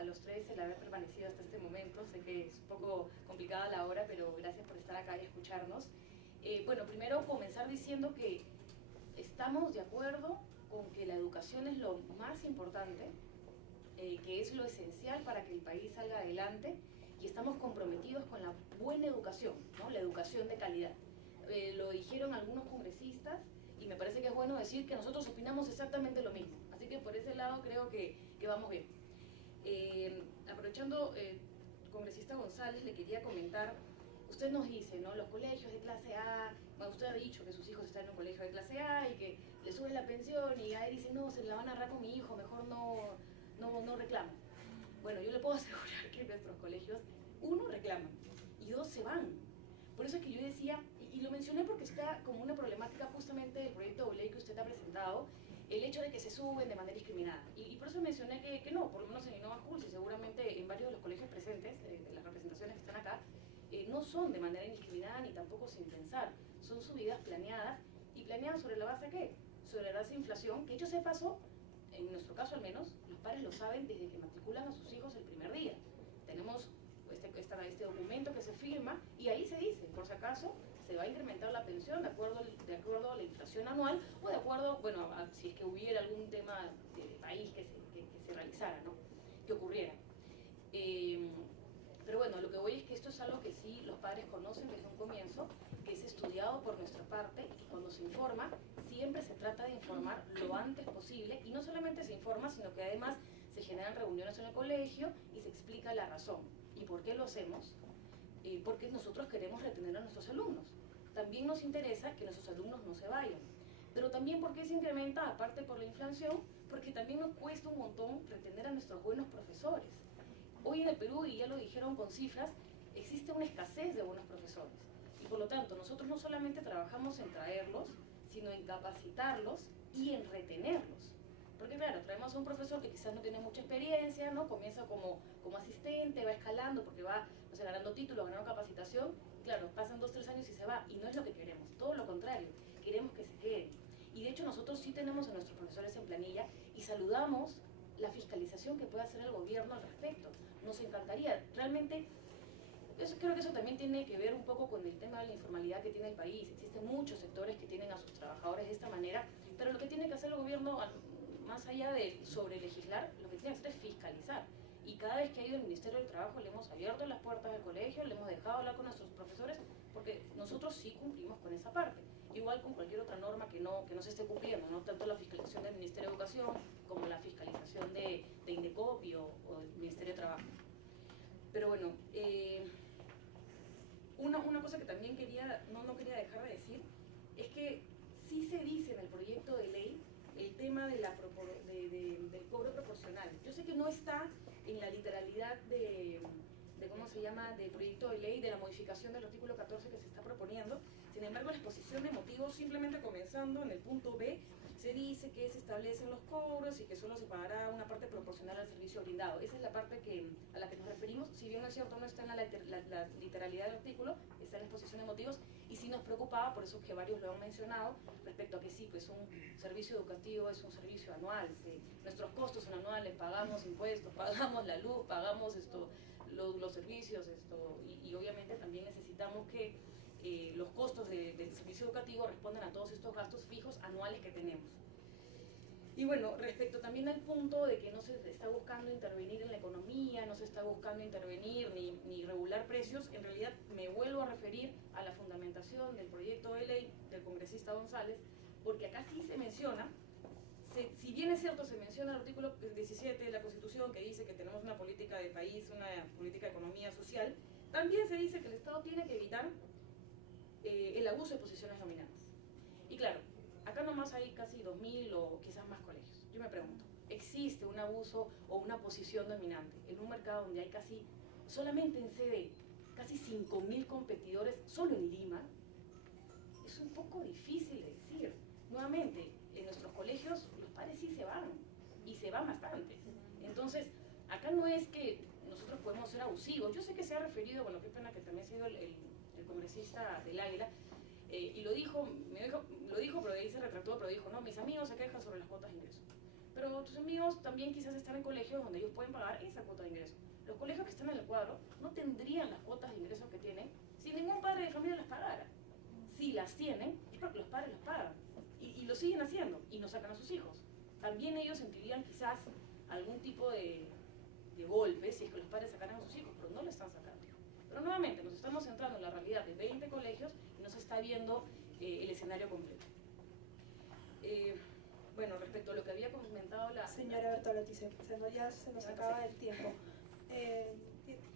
a los tres el haber permanecido hasta este momento. Sé que es un poco complicada la hora, pero gracias por estar acá y escucharnos. Bueno, primero comenzar diciendo que estamos de acuerdo con que la educación es lo más importante, que es lo esencial para que el país salga adelante, y estamos comprometidos con la buena educación, ¿no? La educación de calidad. Lo dijeron algunos congresistas y me parece que es bueno decir que nosotros opinamos exactamente lo mismo. Así que por ese lado creo que vamos bien. Aprovechando, congresista González, le quería comentar, usted nos dice, ¿no? Los colegios de clase A, bueno, usted ha dicho que sus hijos están en un colegio de clase A y que le suben la pensión y ahí dicen, no, se la van a agarrar con mi hijo, mejor no reclamo. Bueno, yo le puedo asegurar que nuestros colegios, uno, reclaman y dos, se van. Por eso es que yo decía, y lo mencioné porque está como una problemática justamente del proyecto de ley que usted ha presentado, el hecho de que se suben de manera discriminada. Y por eso mencioné que no, por lo menos en Innova Schools y seguramente en varios de los colegios presentes, de las representaciones que están acá, no son de manera indiscriminada ni tampoco sin pensar. Son subidas planeadas, y planeadas sobre la base de ¿qué? Sobre la base de inflación, que hecho se pasó, en nuestro caso al menos, los padres lo saben desde que matriculan a sus hijos el primer día. Tenemos este documento que se firma y ahí se dice, por si acaso, se va a incrementar la pensión de acuerdo a la inflación anual o de acuerdo, bueno, si es que hubiera algún tema de país que se realizara, ¿no? Que ocurriera. Pero bueno, lo que voy es que esto es algo que sí los padres conocen desde un comienzo, que es estudiado por nuestra parte, y cuando se informa, siempre se trata de informar lo antes posible, y no solamente se informa, sino que además se generan reuniones en el colegio y se explica la razón. ¿Y por qué lo hacemos? Porque nosotros queremos retener a nuestros alumnos. También nos interesa que nuestros alumnos no se vayan. Pero también porque se incrementa, aparte por la inflación, porque también nos cuesta un montón retener a nuestros buenos profesores. Hoy en el Perú, y ya lo dijeron con cifras, existe una escasez de buenos profesores. Y por lo tanto, nosotros no solamente trabajamos en traerlos, sino en capacitarlos y en retenerlos. Porque claro, traemos a un profesor que quizás no tiene mucha experiencia, ¿no? Comienza como asistente, va escalando porque va, no sé, ganando títulos, ganando capacitación. Claro, pasan 2 o 3 años y se va. Y no es lo que queremos, todo lo contrario, queremos que se queden. Y de hecho nosotros sí tenemos a nuestros profesores en planilla y saludamos la fiscalización que puede hacer el gobierno al respecto. Nos encantaría, realmente. Creo que eso también tiene que ver un poco con el tema de la informalidad que tiene el país. Existen muchos sectores que tienen a sus trabajadores de esta manera, pero lo que tiene que hacer el gobierno, más allá de sobre legislar, lo que tiene que hacer es fiscalizar. Y cada vez que ha ido el Ministerio del Trabajo le hemos abierto las puertas del colegio, le hemos dejado hablar con nuestros profesores, porque nosotros sí cumplimos con esa parte. Igual con cualquier otra norma que no se esté cumpliendo, ¿no? Tanto la fiscalización del Ministerio de Educación como la fiscalización de Indecopi o del Ministerio de Trabajo. Pero bueno, una cosa que también no quería dejar de decir es que sí se dice en el proyecto de ley el tema de del cobro proporcional. Yo sé que no está en la literalidad ¿cómo se llama?, del proyecto de ley, de la modificación del artículo 14 que se está proponiendo. Sin embargo, la exposición de motivos, simplemente comenzando en el punto B, se dice que se establecen los cobros y que solo se pagará una parte proporcional al servicio brindado. Esa es la parte a la que nos referimos. Si bien no es cierto, no está en la literalidad del artículo, está en la exposición de motivos, y sí nos preocupaba, por eso que varios lo han mencionado, respecto a que sí, pues un servicio educativo es un servicio anual, nuestros costos son anuales, pagamos impuestos, pagamos la luz, pagamos los servicios, y obviamente también necesitamos que los costos del servicio educativo respondan a todos estos gastos fijos anuales que tenemos. Y bueno, respecto también al punto de que no se está buscando intervenir en la economía, no se está buscando intervenir ni regular precios, en realidad me vuelvo a referir a la fundamentación del proyecto de ley del congresista González, porque acá sí se menciona, si bien es cierto, se menciona el artículo 17 de la Constitución que dice que tenemos una política de país, una política de economía social, también se dice que el Estado tiene que evitar el abuso de posiciones dominantes. Y claro, acá nomás hay casi 2.000 o quizás más colegios. Yo me pregunto, ¿existe un abuso o una posición dominante en un mercado donde hay solamente en CD, casi 5.000 competidores solo en Lima? Es un poco difícil de decir. Nuevamente, en nuestros colegios los padres sí se van, y se van bastantes. Entonces, acá no es que nosotros podemos ser abusivos. Yo sé que se ha referido, bueno, qué pena que también ha sido el congresista del Águila, y lo dijo, pero de ahí se retractó, pero dijo, no, mis amigos se quejan sobre las cuotas de ingreso. pero tus amigos también quizás están en colegios donde ellos pueden pagar esa cuota de ingreso. Los colegios que están en el cuadro no tendrían las cuotas de ingresos que tienen si ningún padre de familia las pagara. Si las tienen, es porque los padres las pagan. Y lo siguen haciendo, y no sacan a sus hijos. También ellos sentirían quizás algún tipo de golpe si es que los padres sacaran a sus hijos, pero no lo están sacando. Pero nuevamente, nos estamos centrando en la realidad de 20 colegios y no se está viendo el escenario completo. Bueno, respecto a lo que había comentado la... Señora Bertolotti, ya se nos acaba el tiempo.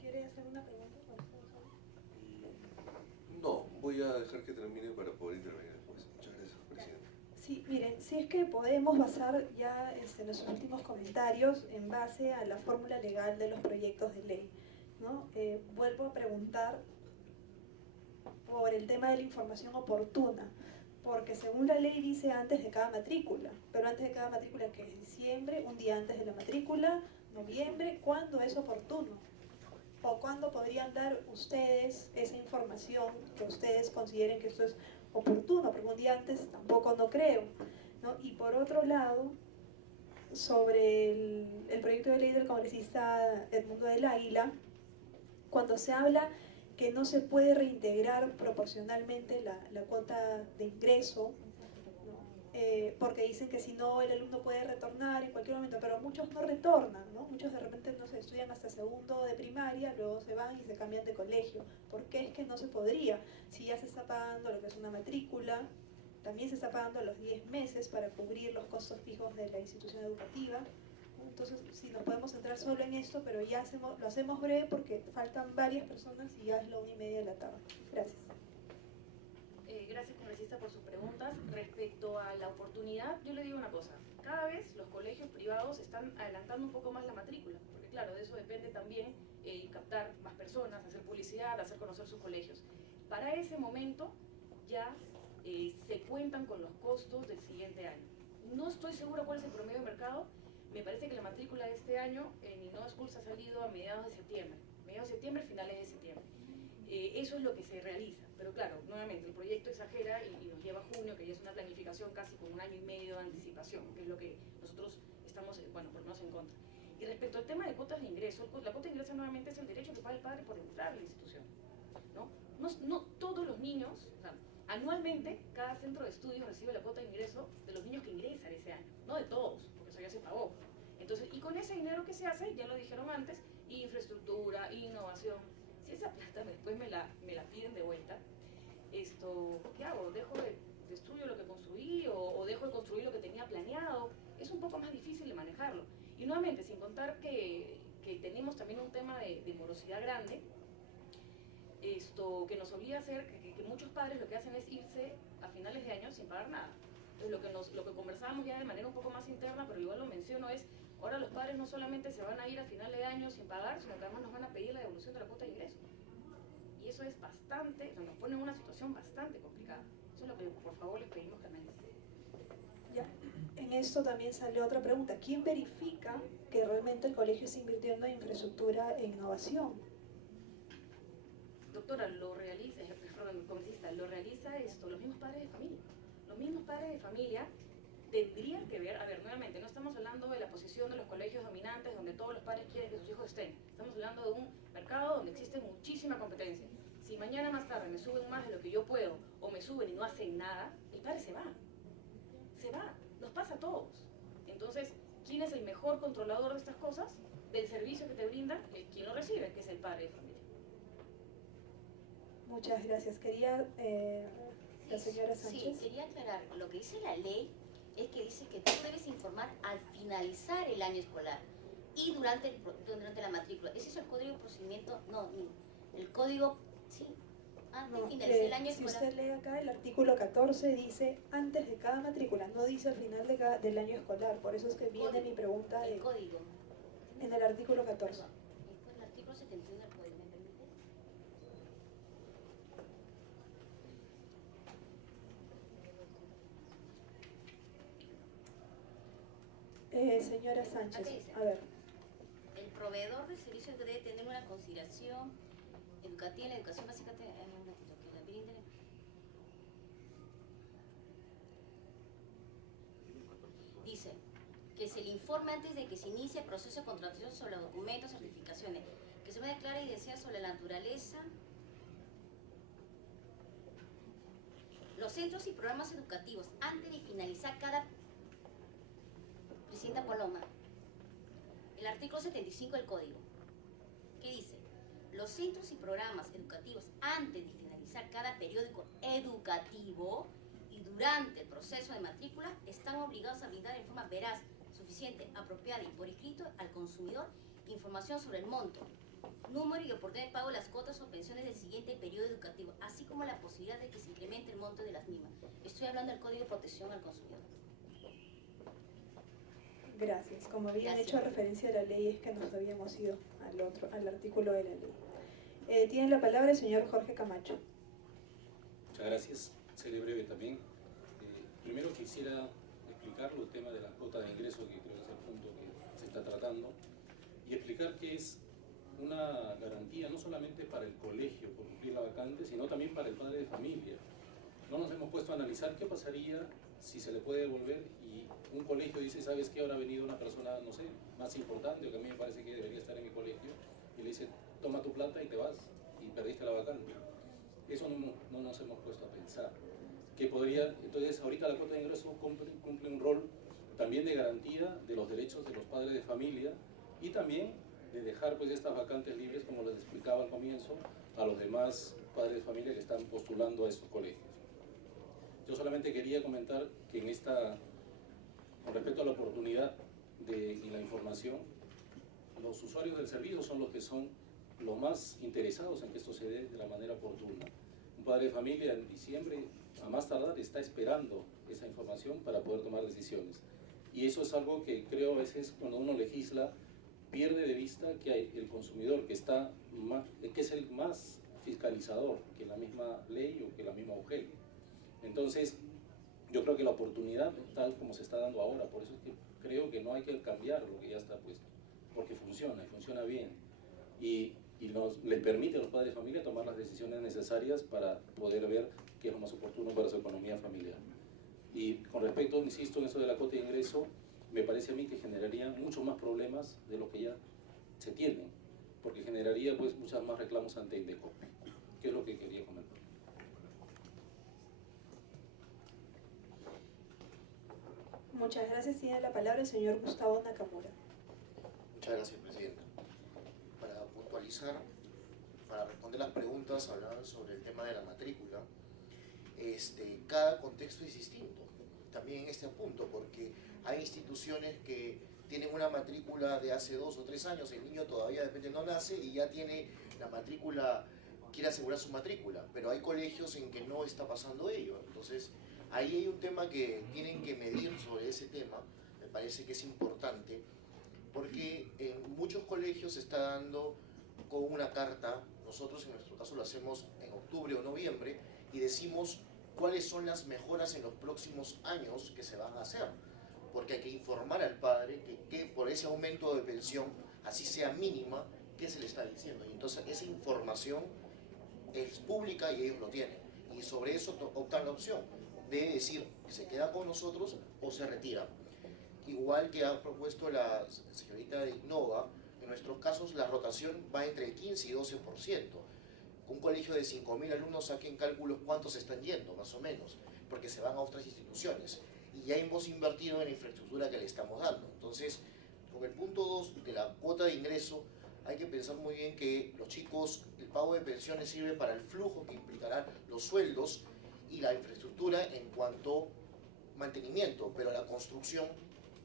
¿Quiere hacer una pregunta? No, voy a dejar que termine para poder intervenir después. Muchas gracias, Presidente. Sí, miren, si es que podemos basar ya nuestros últimos comentarios en base a la fórmula legal de los proyectos de ley, ¿no? Vuelvo a preguntar por el tema de la información oportuna, porque según la ley dice antes de cada matrícula, pero antes de cada matrícula, que es diciembre, un día antes de la matrícula, noviembre, ¿cuándo es oportuno? ¿O cuándo podrían dar ustedes esa información que ustedes consideren que esto es oportuno? Porque un día antes tampoco no creo, ¿no? Y por otro lado, sobre el proyecto de ley del congresista Edmundo del Águila, cuando se habla que no se puede reintegrar proporcionalmente la cuota de ingreso, porque dicen que si no el alumno puede retornar en cualquier momento, pero muchos no retornan, ¿no? Muchos de repente no se estudian hasta segundo de primaria, luego se van y se cambian de colegio. ¿Por qué es que no se podría? Si ya se está pagando lo que es una matrícula, también se está pagando los 10 meses para cubrir los costos fijos de la institución educativa. Entonces, sí, nos podemos centrar solo en esto, pero ya lo hacemos breve porque faltan varias personas y ya es la 1:30 de la tarde. Gracias. Gracias, congresista, por sus preguntas. Respecto a la oportunidad, yo le digo una cosa. Cada vez los colegios privados están adelantando un poco más la matrícula, porque claro, de eso depende también captar más personas, hacer publicidad, hacer conocer sus colegios. Para ese momento ya se cuentan con los costos del siguiente año. No estoy segura cuál es el promedio de mercado. Me parece que la matrícula de este año en Innova Schools ha salido a mediados de septiembre, finales de septiembre. Eso es lo que se realiza, pero claro, nuevamente el proyecto exagera y nos lleva a junio, que ya es una planificación casi con 1 año y medio de anticipación, que es lo que nosotros estamos, bueno, por lo menos en contra. Y respecto al tema de cuotas de ingreso, la cuota de ingreso nuevamente es el derecho que paga el padre por entrar a la institución, ¿no? No todos los niños, o sea, anualmente cada centro de estudios recibe la cuota de ingreso de los niños que ingresan ese año, no de todos, porque eso ya se pagó. Entonces, y con ese dinero que se hace, ya lo dijeron antes, infraestructura, innovación. Si esa plata después me la piden de vuelta, ¿qué hago? ¿Dejo de estudio lo que construí o dejo de construir lo que tenía planeado? Es un poco más difícil de manejarlo. Y nuevamente, sin contar que tenemos también un tema de morosidad grande, que nos obliga a hacer que muchos padres lo que hacen es irse a finales de año sin pagar nada. Entonces, lo que conversábamos ya de manera un poco más interna, pero igual lo menciono, es ahora los padres no solamente se van a ir a final de año sin pagar, sino que además nos van a pedir la devolución de la cuota de ingreso. Y eso es bastante, o sea, nos pone en una situación bastante complicada. Eso es lo que por favor les pedimos que analicen. Ya, en esto también sale otra pregunta. ¿Quién verifica que realmente el colegio está invirtiendo en infraestructura e innovación? Doctora, lo realiza los mismos padres de familia. Los mismos padres de familia tendrían que ver, a ver, nuevamente, no estamos hablando de la posición de los colegios dominantes donde todos los padres quieren que sus hijos estén. Estamos hablando de un mercado donde existe muchísima competencia. Si mañana más tarde me suben más de lo que yo puedo o me suben y no hacen nada, el padre se va. Se va. Nos pasa a todos. Entonces, ¿quién es el mejor controlador de estas cosas? Del servicio que te brindan, quien lo recibe, que es el padre de familia. Muchas gracias. Quería la señora Sánchez. Sí, quería aclarar. Lo que dice la ley es que dice que tú debes informar al finalizar el año escolar y durante la matrícula. ¿Ese es el código de procedimiento? No, el código, sí, antes de finalizar el año escolar. Si usted lee acá, el artículo 14 dice antes de cada matrícula, no dice al final del año escolar. Por eso es que viene mi pregunta. El código. En el artículo 14. Perdón, el artículo 71 del código, ¿me permite? Señora Sánchez, Acá dice, a ver. el proveedor de servicios debe tener una consideración educativa en la educación básica. Dice que se le informe antes de que se inicie el proceso de contratación sobre los documentos, certificaciones, que se me declara evidencia sobre la naturaleza. Los centros y programas educativos, antes de finalizar cada... Presidenta Paloma, el artículo 75 del Código, ¿qué dice? Los centros y programas educativos, antes de finalizar cada periódico educativo y durante el proceso de matrícula, están obligados a brindar en forma veraz, suficiente, apropiada y por escrito al consumidor información sobre el monto, número y oportunidad de pago de las cuotas o pensiones del siguiente periodo educativo, así como la posibilidad de que se incremente el monto de las mismas. Estoy hablando del Código de Protección al Consumidor. Gracias. Como habían Gracias. hecho referencia a la ley, es que nos habíamos ido al artículo de la ley. Tiene la palabra el señor Jorge Camacho. Muchas gracias. Seré breve también. Primero quisiera explicar el tema de la cuota de ingreso, que creo que es el punto que se está tratando, y explicar que es una garantía no solamente para el colegio por cumplir la vacante, sino también para el padre de familia. No nos hemos puesto a analizar qué pasaría si se le puede devolver y un colegio dice, ¿sabes qué? Ahora ha venido una persona, no sé, más importante, o que a mí me parece que debería estar en mi colegio, y le dice, toma tu plata y te vas, y perdiste la vacante. Eso no nos hemos puesto a pensar. Que podría, entonces ahorita la cuota de ingreso cumple un rol también de garantía de los derechos de los padres de familia y también de dejar pues estas vacantes libres, como les explicaba al comienzo, a los demás padres de familia que están postulando a esos colegios. Yo solamente quería comentar que con respecto a la oportunidad y la información, los usuarios del servicio son los que son los más interesados en que esto se dé de la manera oportuna. Un padre de familia en diciembre, a más tardar, está esperando esa información para poder tomar decisiones. Y eso es algo que creo a veces cuando uno legisla pierde de vista que hay el consumidor que es el más fiscalizador que la misma ley o que la misma UGEL. Entonces, yo creo que la oportunidad, tal como se está dando ahora, por eso es que creo que no hay que cambiar lo que ya está puesto, porque funciona y funciona bien. Y le permite a los padres de familia tomar las decisiones necesarias para poder ver qué es lo más oportuno para su economía familiar. Y con respecto, insisto, en eso de la cuota de ingreso, me parece a mí que generaría muchos más problemas de lo que ya se tienen, porque generaría pues muchos más reclamos ante Indecopi, que es lo que quería comentar. Muchas gracias. Tiene la palabra el señor Gustavo Nakamura. Muchas gracias, Presidenta. Para puntualizar, para responder las preguntas, hablaban sobre el tema de la matrícula. Cada contexto es distinto, también en este punto, porque hay instituciones que tienen una matrícula de hace 2 o 3 años, el niño todavía de repente no nace y ya tiene la matrícula, quiere asegurar su matrícula, pero hay colegios en que no está pasando ello. Entonces, ahí hay un tema que tienen que medir sobre ese tema, me parece que es importante, porque en muchos colegios se está dando con una carta, nosotros en nuestro caso lo hacemos en octubre o noviembre, y decimos cuáles son las mejoras en los próximos años que se van a hacer, porque hay que informar al padre que por ese aumento de pensión, así sea mínima, qué se le está diciendo. Y entonces esa información es pública y ellos lo tienen. Y sobre eso optan la opción de decir que se queda con nosotros o se retira. Igual que ha propuesto la señorita de Innova, en nuestros casos la rotación va entre el 15 y 12%. Un colegio de 5.000 alumnos, saquen cálculos cuántos están yendo, más o menos, porque se van a otras instituciones. Y ya hemos invertido en la infraestructura que le estamos dando. Entonces, con el punto 2 de la cuota de ingreso, hay que pensar muy bien que los chicos, el pago de pensiones sirve para el flujo que implicará los sueldos y la infraestructura en cuanto mantenimiento, pero la construcción,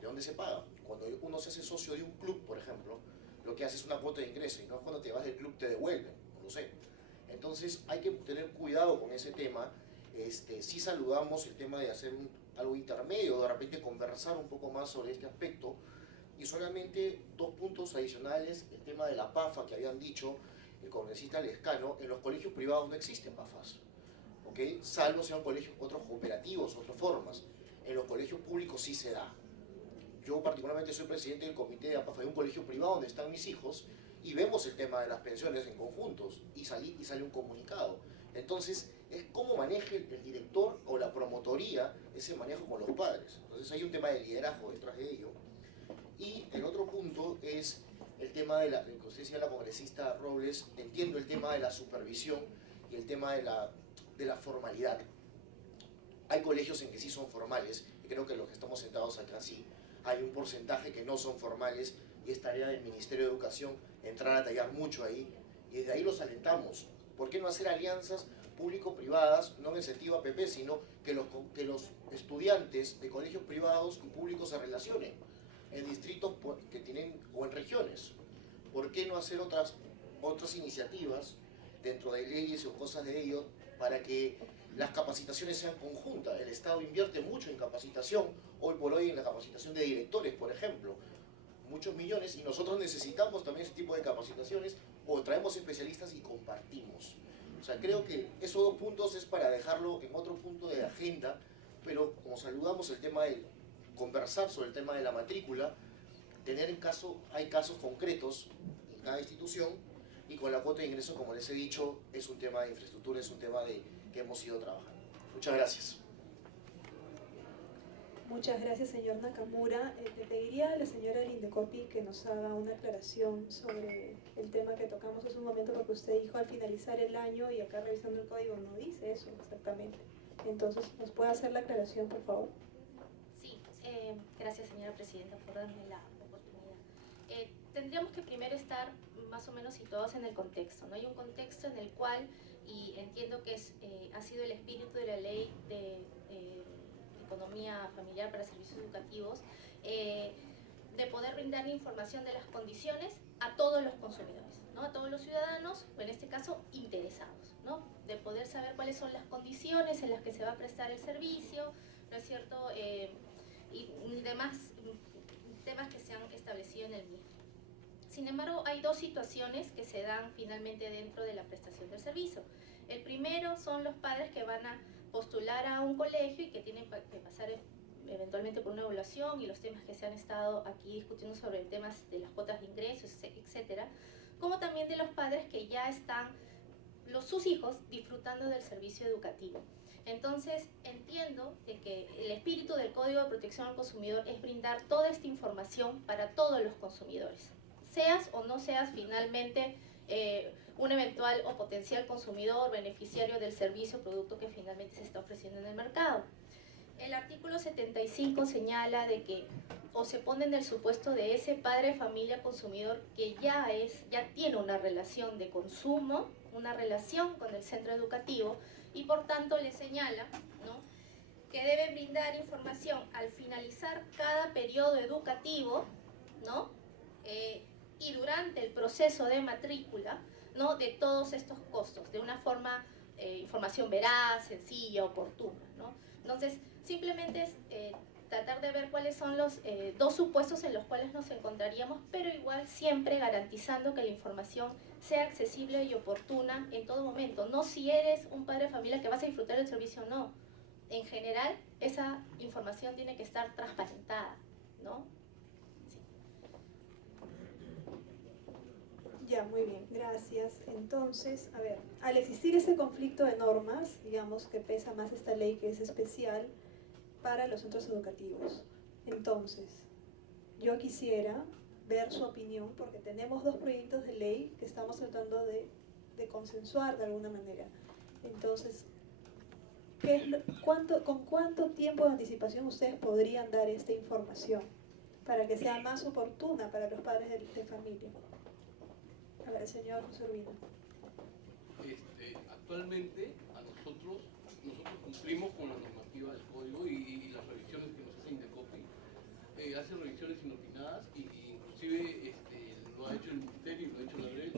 ¿de dónde se paga? Cuando uno se hace socio de un club, por ejemplo, lo que hace es una cuota de ingreso, y no es cuando te vas del club te devuelven, no lo sé. Entonces hay que tener cuidado con ese tema. Sí saludamos el tema de hacer algo intermedio, de repente conversar un poco más sobre este aspecto, y solamente 2 puntos adicionales, el tema de la PAFA que habían dicho el congresista Lescano. En los colegios privados no existen PAFAs, ¿ok? Salvo sean colegios, otros cooperativos, otras formas. En los colegios públicos sí se da. Yo particularmente soy presidente del comité de APAFA de un colegio privado donde están mis hijos, y vemos el tema de las pensiones en conjuntos, y sale un comunicado. Entonces, es cómo maneje el director o la promotoría ese manejo con los padres. Entonces hay un tema de liderazgo detrás de ello. Y el otro punto es el tema de la, que usted decía, la congresista Robles, entiendo el tema de la supervisión y el tema de la formalidad. Hay colegios en que sí son formales, y creo que los que estamos sentados acá sí. Hay un porcentaje que no son formales, y es tarea del Ministerio de Educación entrar a tallar mucho ahí, y desde ahí los alentamos. ¿Por qué no hacer alianzas público-privadas, no en el sentido APP, sino que los estudiantes de colegios privados y públicos se relacionen en distritos que tienen, o en regiones? ¿Por qué no hacer otras iniciativas dentro de leyes o cosas de ello para que las capacitaciones sean conjuntas? El Estado invierte mucho en capacitación, hoy por hoy en la capacitación de directores, por ejemplo, muchos millones, y nosotros necesitamos también ese tipo de capacitaciones, o traemos especialistas y compartimos. O sea, creo que esos dos puntos es para dejarlo en otro punto de agenda, pero como saludamos el tema de conversar sobre el tema de la matrícula, hay casos concretos en cada institución, y con la cuota de ingreso, como les he dicho, es un tema de infraestructura, es un tema que hemos ido trabajando. Muchas gracias. Muchas gracias, señor Nakamura. Le pediría a la señora Lindecopi que nos haga una aclaración sobre el tema que tocamos hace un momento, porque usted dijo al finalizar el año, y acá revisando el código no dice eso exactamente. Entonces, ¿nos puede hacer la aclaración, por favor? Sí, gracias, señora presidenta, por darme la oportunidad. Tendríamos que primero estar más o menos situados en el contexto, ¿no? Hay un contexto en el cual, y entiendo que ha sido el espíritu de la ley de economía familiar para servicios educativos, de poder brindar información de las condiciones a todos los consumidores, ¿no? A todos los ciudadanos, o en este caso interesados, ¿no? De poder saber cuáles son las condiciones en las que se va a prestar el servicio, ¿no es cierto? Y demás temas que se han establecido en el mismo. Sin embargo, hay dos situaciones que se dan finalmente dentro de la prestación del servicio. El primero son los padres que van a postular a un colegio y que tienen que pasar eventualmente por una evaluación, y los temas que se han estado aquí discutiendo sobre el tema de las cuotas de ingresos, etcétera, como también de los padres que ya están, sus hijos, disfrutando del servicio educativo. Entonces, entiendo de que el espíritu del Código de Protección al Consumidor es brindar toda esta información para todos los consumidores, seas o no seas finalmente un eventual o potencial consumidor beneficiario del servicio o producto que finalmente se está ofreciendo en el mercado. El artículo 75 señala de que, o se pone en el supuesto de ese padre de familia consumidor que ya tiene una relación de consumo, una relación con el centro educativo, y por tanto le señala, ¿no?, que debe brindar información al finalizar cada periodo educativo, ¿no?, y durante el proceso de matrícula, ¿no?, de todos estos costos, de una forma, información veraz, sencilla, oportuna, ¿no? Entonces, simplemente es tratar de ver cuáles son los dos supuestos en los cuales nos encontraríamos, pero igual siempre garantizando que la información sea accesible y oportuna en todo momento. No si eres un padre de familia que vas a disfrutar del servicio, no. En general, esa información tiene que estar transparentada, ¿no? Ya, muy bien, gracias. Entonces, a ver, al existir ese conflicto de normas, digamos que pesa más esta ley que es especial para los centros educativos. Entonces, yo quisiera ver su opinión, porque tenemos dos proyectos de ley que estamos tratando de consensuar de alguna manera. Entonces, ¿con cuánto tiempo de anticipación ustedes podrían dar esta información para que sea más oportuna para los padres de familia? A ver, señor José Urbina. Actualmente nosotros cumplimos con la normativa del código y las revisiones que nos hace Indecopi. Hace revisiones inopinadas, y inclusive lo ha hecho el Ministerio y lo ha hecho la ley.